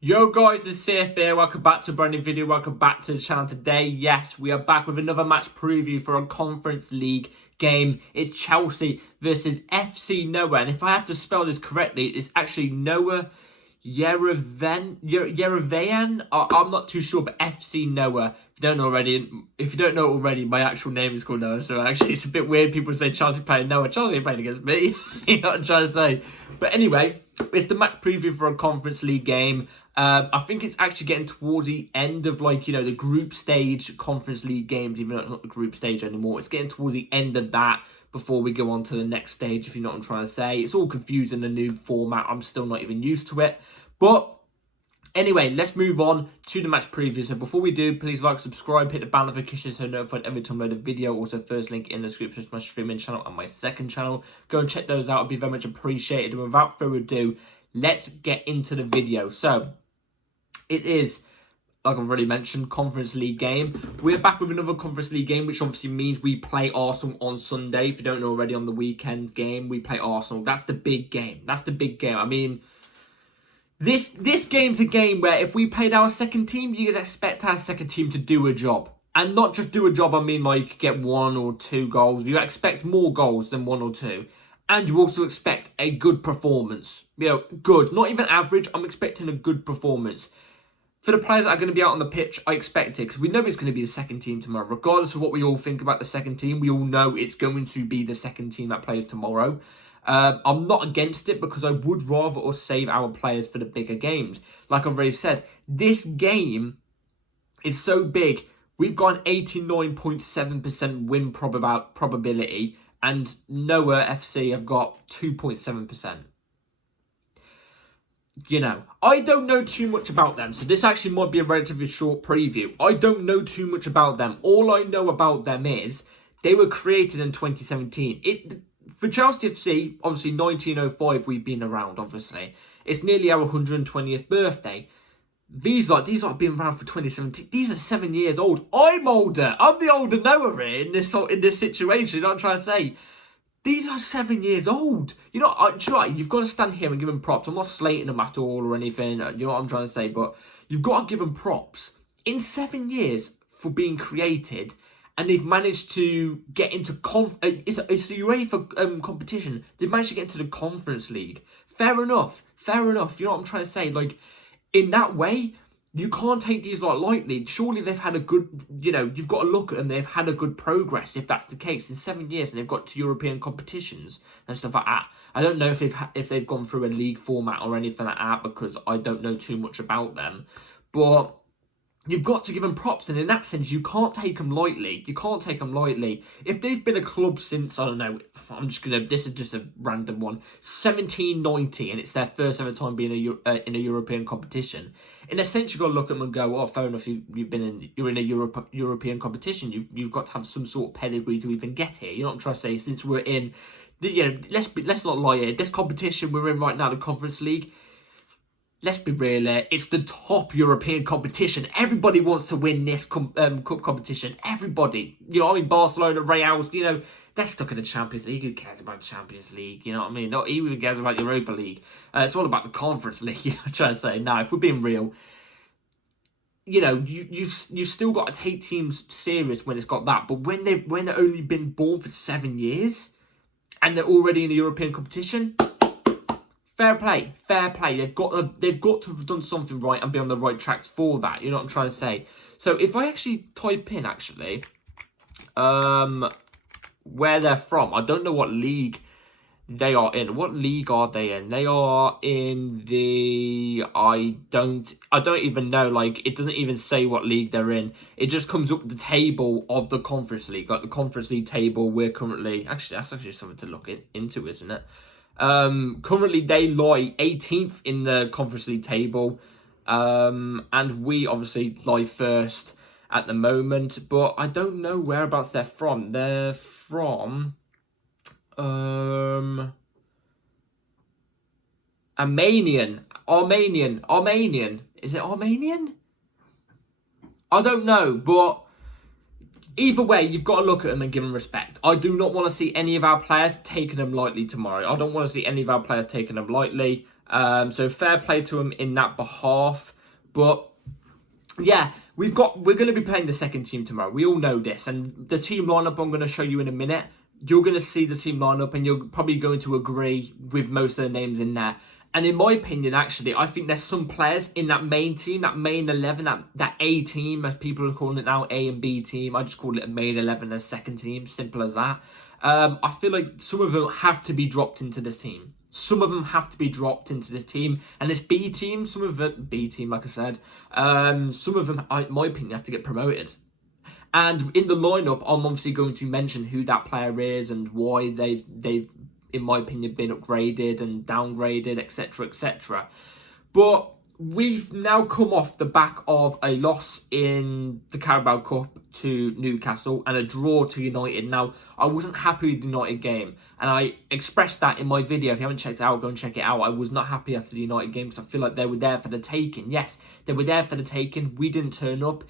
Yo guys, it's Safe here. Welcome back to a brand new video. Welcome back to the channel today. Yes, we are back with another match preview for a Conference League game. It's Chelsea versus FC Noah. And if I have to spell this correctly, it's actually Noah Yerevan. I'm not too sure, but FC Noah. If you don't know already, my actual name is called Noah. So actually, it's a bit weird. People say Chelsea playing Noah. Chelsea ain't playing against me. You know what I'm trying to say. But anyway, it's the match preview for a Conference League game. I think it's actually getting towards the end of, the group stage Conference League games, even though it's not the group stage anymore. It's getting towards the end of that before we go on to the next stage, if you know what I'm trying to say. It's all confusing, the new format. I'm still not even used to it. But anyway, let's move on to the match preview. So before we do, please like, subscribe, hit the bell notification so notified every time I upload a video. Also, first link in the description to my streaming channel and my second channel. Go and check those out. It'd be very much appreciated. And without further ado, let's get into the video. So it is, like I've already mentioned, Conference League game. We're back with another Conference League game, which obviously means we play Arsenal on Sunday. If you don't know already, on the weekend game, we play Arsenal. That's the big game. That's the big game. I mean, this game's a game where if we played our second team, you could expect our second team to do a job. And not just do a job, I mean like get 1 or 2 goals. You expect more goals than 1 or 2. And you also expect a good performance. You know, good. Not even average. I'm expecting a good performance. For the players that are going to be out on the pitch, I expect it, because we know it's going to be the second team tomorrow. Regardless of what we all think about the second team, we all know it's going to be the second team that plays tomorrow. I'm not against it, because I would rather us save our players for the bigger games. Like I've already said, this game is so big. We've got an 89.7% win probability, and Noah FC have got 2.7%. You know, I don't know too much about them, so this actually might be a relatively short preview. I don't know too much about them. All I know about them is they were created in 2017. For Chelsea FC, obviously 1905, we've been around, obviously. It's nearly our 120th birthday. These have been around for 2017. These are 7 years old. I'm older. I'm the older Noah here in this situation. You know what I'm trying to say? These are 7 years old. You know, you've got to stand here and give them props. I'm not slating them at all or anything. You know what I'm trying to say? But you've got to give them props. In 7 years for being created, and they've managed to get into it's the UEFA competition. They've managed to get into the Conference League. Fair enough. Fair enough. You know what I'm trying to say? Like, in that way, you can't take these lightly. Surely they've had a good, you've got to look at them. They've had a good progress, if that's the case, in 7 years, and they've got to European competitions and stuff like that. I don't know if they've gone through a league format or anything like that, because I don't know too much about them. But you've got to give them props, and in that sense, you can't take them lightly. You can't take them lightly. If they've been a club since, I don't know, this is just a random one, 1790, and it's their first ever time being in a European competition. In a sense, you've got to look at them and go, oh, fair enough, you're in a European competition. You've got to have some sort of pedigree to even get here. You know what I'm trying to say? Since we're in, let's not lie here. This competition we're in right now, the Conference League, let's be real here, it's the top European competition. Everybody wants to win this cup competition. Everybody. You know what I mean? Barcelona, Reals, they're stuck in the Champions League. Who cares about the Champions League? You know what I mean? Not even cares about Europa League. It's all about the Conference League, you know what I'm trying to say. Now, if we're being real, you've still got to take teams serious when it's got that. But when they've only been born for 7 years, and they're already in the European competition, fair play, fair play. They've got to have done something right and be on the right tracks for that. You know what I'm trying to say? So if I actually type in, where they're from, I don't know what league they are in. What league are they in? They are in the, I don't even know. Like, it doesn't even say what league they're in. It just comes up with the table of the Conference League, like the Conference League table. We're currently, that's actually something to look into, isn't it? Currently they lie 18th in the Conference League table, and we obviously lie first at the moment, but I don't know whereabouts they're from. They're from Armenian. Is it Armenian? I don't know, but either way, you've got to look at them and give them respect. I do not want to see any of our players taking them lightly tomorrow. I don't want to see any of our players taking them lightly. So fair play to him in that behalf. But yeah, we're going to be playing the second team tomorrow. We all know this. And the team lineup I'm going to show you in a minute. You're going to see the team lineup and you're probably going to agree with most of the names in there. And in my opinion, actually, I think there's some players in that main team, that main 11, that A team, as people are calling it now, A and B team. I just call it a main 11 and a second team, simple as that. I feel like some of them have to be dropped into this team. Some of them have to be dropped into this team. And this B team, some of it, B team, like I said, some of them, in my opinion, have to get promoted. And in the lineup, I'm obviously going to mention who that player is and why they've in my opinion, been upgraded and downgraded, etc., etc. But we've now come off the back of a loss in the Carabao Cup to Newcastle and a draw to United. Now, I wasn't happy with the United game, and I expressed that in my video. If you haven't checked it out, go and check it out. I was not happy after the United game because I feel like they were there for the taking. Yes, they were there for the taking. We didn't turn up.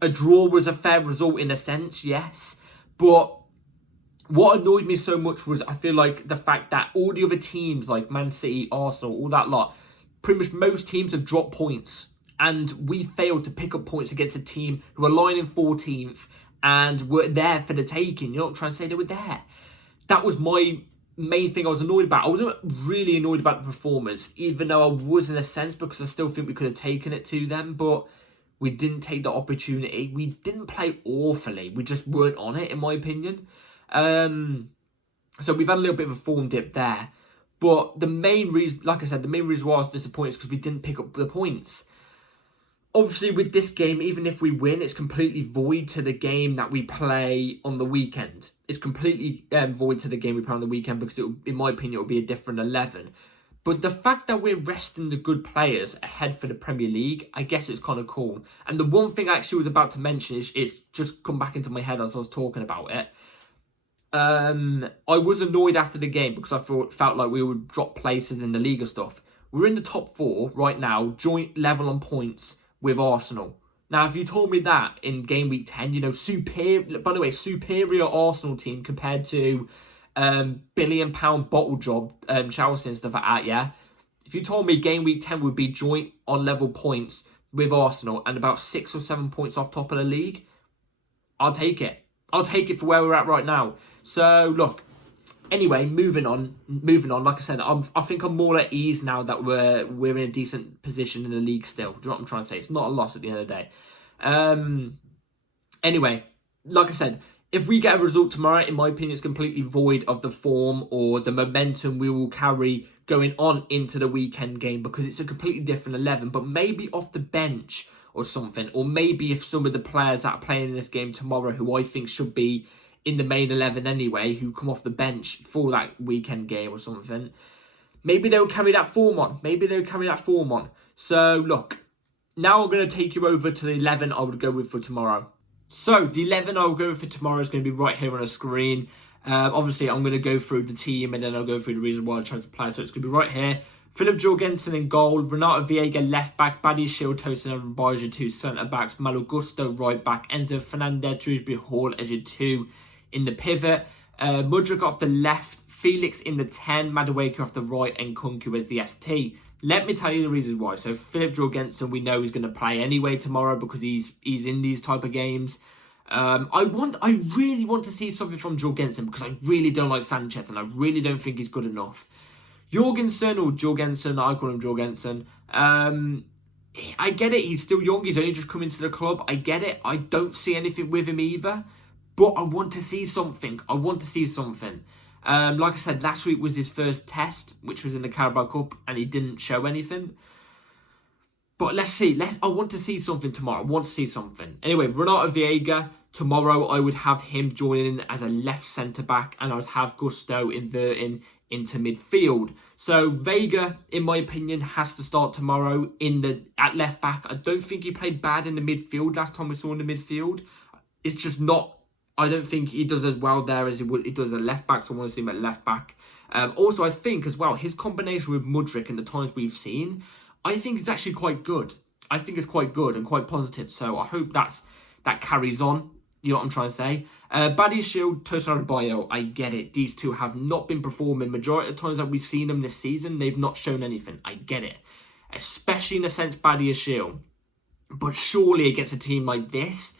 A draw was a fair result in a sense, yes, but what annoyed me so much was I feel like the fact that all the other teams like Man City, Arsenal, all that lot, pretty much most teams have dropped points. And we failed to pick up points against a team who were lying in 14th and were there for the taking. You know what I'm trying to say? They were there. That was my main thing I was annoyed about. I wasn't really annoyed about the performance, even though I was in a sense, because I still think we could have taken it to them. But we didn't take the opportunity. We didn't play awfully. We just weren't on it, in my opinion. So we've had a little bit of a form dip there. But the main reason, like I said, the main reason why I was disappointed is because we didn't pick up the points. Obviously, with this game, even if we win, it's completely void to the game that we play on the weekend. It's completely void to the game we play on the weekend because, in my opinion, it will be a different 11. But the fact that we're resting the good players ahead for the Premier League, I guess it's kind of cool. And the one thing I actually was about to mention is it's just come back into my head as I was talking about it. I was annoyed after the game because I felt like we would drop places in the league and stuff. We're in the top 4 right now, joint level on points with Arsenal. Now, if you told me that in game week 10, you know, superior Arsenal team compared to billion-pound bottle job Chelsea and stuff like that, yeah. If you told me game week 10 would be joint on level points with Arsenal and about 6 or 7 points off top of the league, I'll take it. I'll take it for where we're at right now. So, look, anyway, moving on. Like I said, I think I'm more at ease now that we're in a decent position in the league still. Do you know what I'm trying to say? It's not a loss at the end of the day. Anyway, like I said, if we get a result tomorrow, in my opinion, it's completely void of the form or the momentum we will carry going on into the weekend game because it's a completely different 11. But maybe off the bench or something, or maybe if some of the players that are playing in this game tomorrow, who I think should be in the main 11 anyway, who come off the bench for that weekend game or something, maybe they'll carry that form on. So, look, now I'm going to take you over to the 11 I would go with for tomorrow. So, the 11 I will go with for tomorrow is going to be right here on the screen. Obviously, I'm going to go through the team and then I'll go through the reason why I chose to play. So, it's going to be right here. Philip Jorgensen in goal, Renato Viega left back, Buddy Shield, Tosin and Rabaja 2 centre backs, Malo Gusto right back, Enzo Fernandez, Shrewsbury Hall as your 2 in the pivot, Mudryk off the left, Felix in the 10, Madueke off the right, and Kunku as the ST. Let me tell you the reasons why. So Philip Jorgensen, we know he's going to play anyway tomorrow because he's in these type of games. I really want to see something from Jorgensen because I really don't like Sanchez and I really don't think he's good enough. Jorgensen, I call him Jorgensen. I get it, he's still young, he's only just come into the club. I get it, I don't see anything with him either. But I want to see something. Like I said, last week was his first test, which was in the Carabao Cup, and he didn't show anything. But let's see. I want to see something tomorrow. Anyway, Renato Viega, tomorrow I would have him joining as a left centre-back, and I would have Gusto inverting into midfield. So Vega, in my opinion, has to start tomorrow at left back. I don't think he played bad in the midfield last time we saw him in the midfield. It's just not. I don't think he does as well there as he does at left back, so I want to see him at left back. Also, I think as well, his combination with Mudryk and the times we've seen, I think it's actually quite good. I think it's quite good and quite positive, so I hope that carries on. You know what I'm trying to say? Badiashile, Tosin Adebayo, I get it. These two have not been performing. Majority of the times that we've seen them this season, they've not shown anything. I get it. Especially in a sense, Badiashile. But surely against a team like this,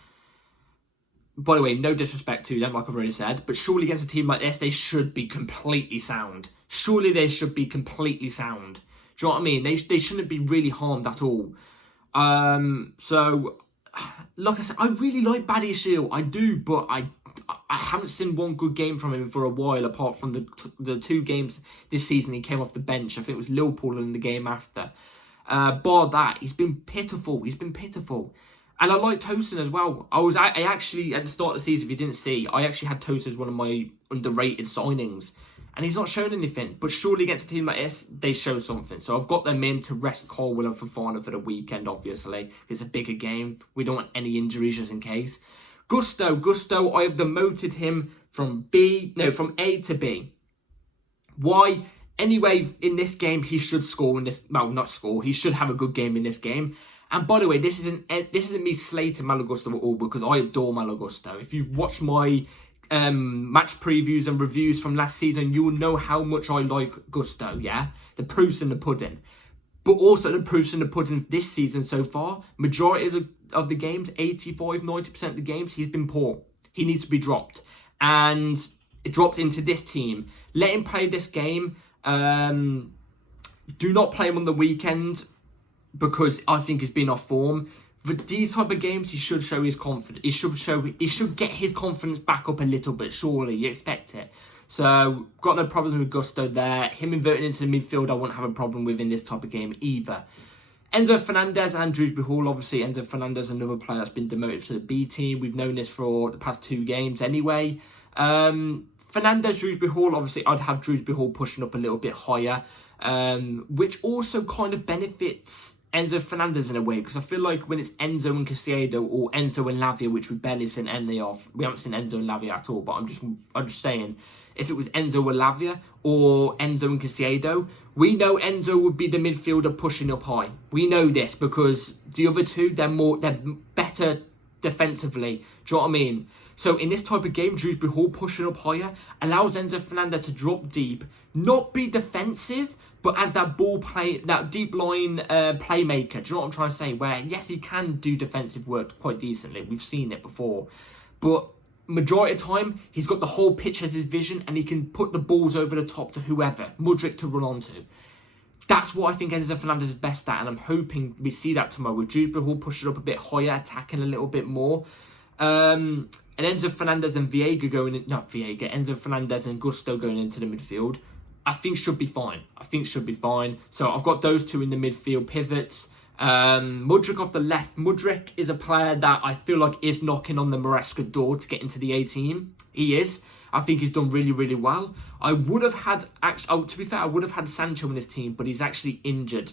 by the way, no disrespect to them, like I've already said, but surely against a team like this, they should be completely sound. Surely they should be completely sound. Do you know what I mean? They shouldn't be really harmed at all. So, like I said, I really like Badiashile. I do, but I haven't seen one good game from him for a while, apart from the 2 games this season he came off the bench. I think it was Liverpool in the game after. Bar that, he's been pitiful. He's been pitiful. And I like Tosin as well. I actually, at the start of the season, if you didn't see, I actually had Tosin as one of my underrated signings. And he's not shown anything. But surely against a team like this, they show something. So I've got them in to rest Colwill and Fofana for the weekend, obviously. It's a bigger game. We don't want any injuries just in case. Gusto, I have demoted him from A to B. Why? Anyway, in this game, he should score not score. He should have a good game in this game. And by the way, this isn't me slating Malo Gusto at all, because I adore Malo Gusto. If you've watched my match previews and reviews from last season, you will know how much I like Gusto, yeah? The proof's in the pudding. But also the proof's in the pudding this season so far. Majority of the games, 85-90% of the games, he's been poor. He needs to be dropped. And it dropped into this team. Let him play this game. Do not play him on the weekend, because I think he's been off form. For these type of games, he should show his confidence. He should get his confidence back up a little bit. Surely, you expect it. So, got no problems with Gusto there. Him inverting into the midfield, I won't have a problem with in this type of game either. Enzo Fernandez and Dewsbury Hall. Obviously, Enzo Fernandez, another player that's been demoted to the B team. We've known this for the past 2 games anyway. Fernandez, Dewsbury Hall. Obviously, I'd have Dewsbury Hall pushing up a little bit higher, which also kind of benefits Enzo Fernandez in a way, because I feel like when it's Enzo and Caicedo or Enzo and Lavia, which we've barely seen any of, we haven't seen Enzo and Lavia at all, but I'm just saying, if it was Enzo and Lavia or Enzo and Caicedo, we know Enzo would be the midfielder pushing up high. We know this because the other two, they're better defensively. Do you know what I mean? So in this type of game, Dewsbury Hall pushing up higher allows Enzo Fernandez to drop deep, not be defensive, but as that that deep line playmaker. Do you know what I'm trying to say? Where, yes, he can do defensive work quite decently. We've seen it before. But majority of the time, he's got the whole pitch as his vision, and he can put the balls over the top to whoever, Mudryk to run onto. That's what I think Enzo Fernandez is best at, and I'm hoping we see that tomorrow with Dewsbury Hall pushing up a bit higher, attacking a little bit more. And Enzo Fernandez and Enzo Fernandez and Gusto going into the midfield, I think should be fine. So I've got those two in the midfield pivots. Mudryk off the left. Mudryk is a player that I feel like is knocking on the Maresca door to get into the A team. He is. I think he's done really, really well. I would have had, to be fair, I would have had Sancho in his team, but he's actually injured.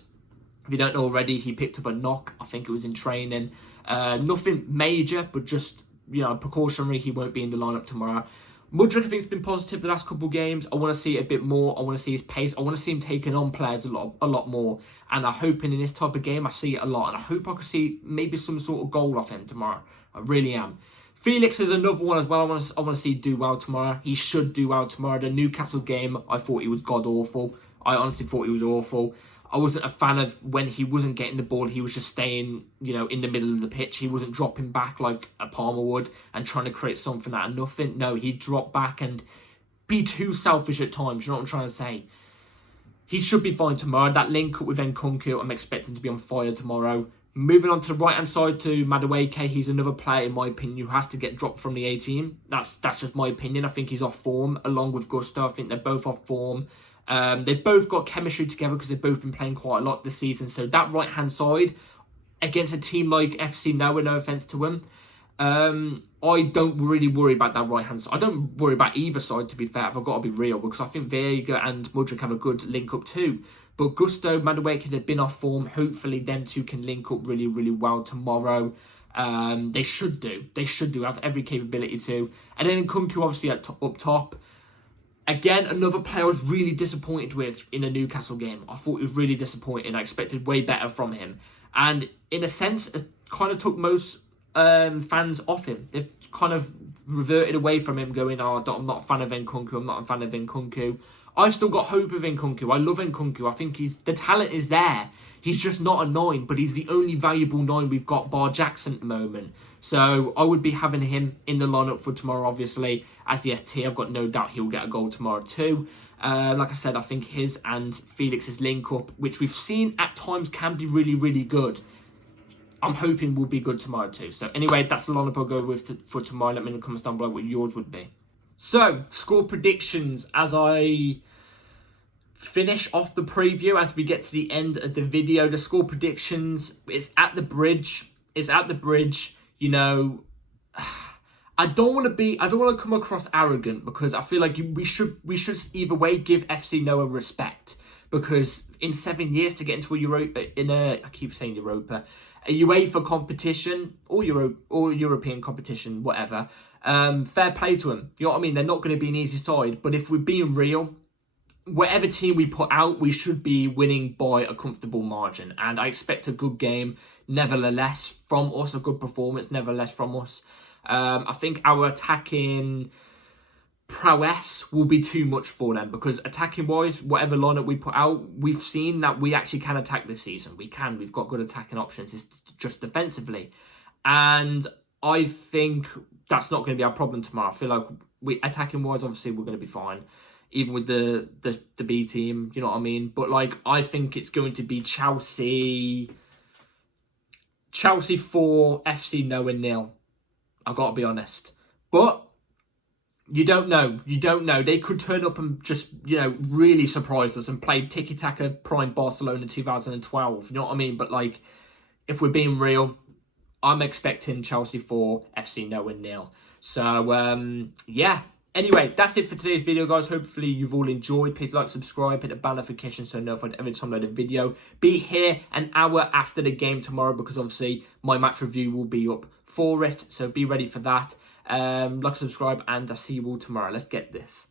If you don't know already, he picked up a knock. I think it was in training. Nothing major, but just, precautionary. He won't be in the lineup tomorrow. Mudryk, I think, has been positive the last couple of games. I want to see it a bit more. I want to see his pace. I want to see him taking on players a lot more. And I'm hoping in this type of game, I see it a lot. And I hope I can see maybe some sort of goal off him tomorrow. I really am. Felix is another one as well. I want to see do well tomorrow. He should do well tomorrow. The Newcastle game, I thought he was god-awful. I honestly thought he was awful. I wasn't a fan of when he wasn't getting the ball. He was just staying, in the middle of the pitch. He wasn't dropping back like a Palmer would and trying to create something out of nothing. No, he'd drop back and be too selfish at times. You know what I'm trying to say? He should be fine tomorrow. That link up with Nkunku, I'm expecting to be on fire tomorrow. Moving on to the right-hand side to Madueke. He's another player, in my opinion, who has to get dropped from the A team. That's just my opinion. I think he's off form, along with Gusto. I think they're both off form. They've both got chemistry together because they've both been playing quite a lot this season. So that right-hand side, against a team like FC Noah, no offence to him, I don't really worry about that right-hand side. I don't worry about either side, to be fair, if I've got to be real, because I think Vega and Mudryk have a good link-up too. But Gusto, Madueke, they've been off form. Hopefully, them two can link up really, really well tomorrow. They should do. Have every capability to. And then Nkunku, obviously, up top. Again, another player I was really disappointed with in the Newcastle game. I thought he was really disappointing. I expected way better from him. And in a sense, it kind of took most fans off him. They've kind of reverted away from him, going, "Oh, I'm not a fan of Nkunku. I'm not a fan of Nkunku." I've still got hope of Nkunku. I love Nkunku. I think the talent is there. He's just not a 9, but he's the only valuable 9 we've got, bar Jackson at the moment. So I would be having him in the lineup for tomorrow, obviously. As the ST, I've got no doubt he'll get a goal tomorrow too. Like I said, I think his and Felix's link-up, which we've seen at times can be really, really good, I'm hoping will be good tomorrow too. So anyway, that's the lineup I'll go with for tomorrow. Let me know in the comments down below what yours would be. So, score predictions as I finish off the preview, as we get to the end of the video. The score predictions, it's at the bridge. It's at the bridge. You know, I don't want to come across arrogant, because I feel like we should either way give FC Noah respect, because in 7 years to get into I keep saying Europa, a UEFA competition or European competition, whatever. Fair play to them. You know what I mean? They're not going to be an easy side, but if we're being real, whatever team we put out, we should be winning by a comfortable margin. And I expect a good game, nevertheless, from us, a good performance, nevertheless, from us. I think our attacking prowess will be too much for them, because attacking-wise, whatever lineup we put out, we've seen that we actually can attack this season. We can. We've got good attacking options. It's just defensively. And I think that's not going to be our problem tomorrow. I feel like attacking-wise, obviously, we're going to be fine, even with the B team, you know what I mean? But, like, I think it's going to be Chelsea 4, FC Noah 0. I've got to be honest. But you don't know. You don't know. They could turn up and just, you know, really surprise us and play tiki-taka prime Barcelona 2012. You know what I mean? But, like, if we're being real, I'm expecting Chelsea 4, FC Noah 0. So, yeah. Anyway, that's it for today's video, guys. Hopefully you've all enjoyed. Please like, subscribe, hit the bell notification so notified every time I upload a video. Be here an hour after the game tomorrow, because obviously my match review will be up for it. So be ready for that. Like, subscribe, and I'll see you all tomorrow. Let's get this.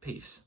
Peace.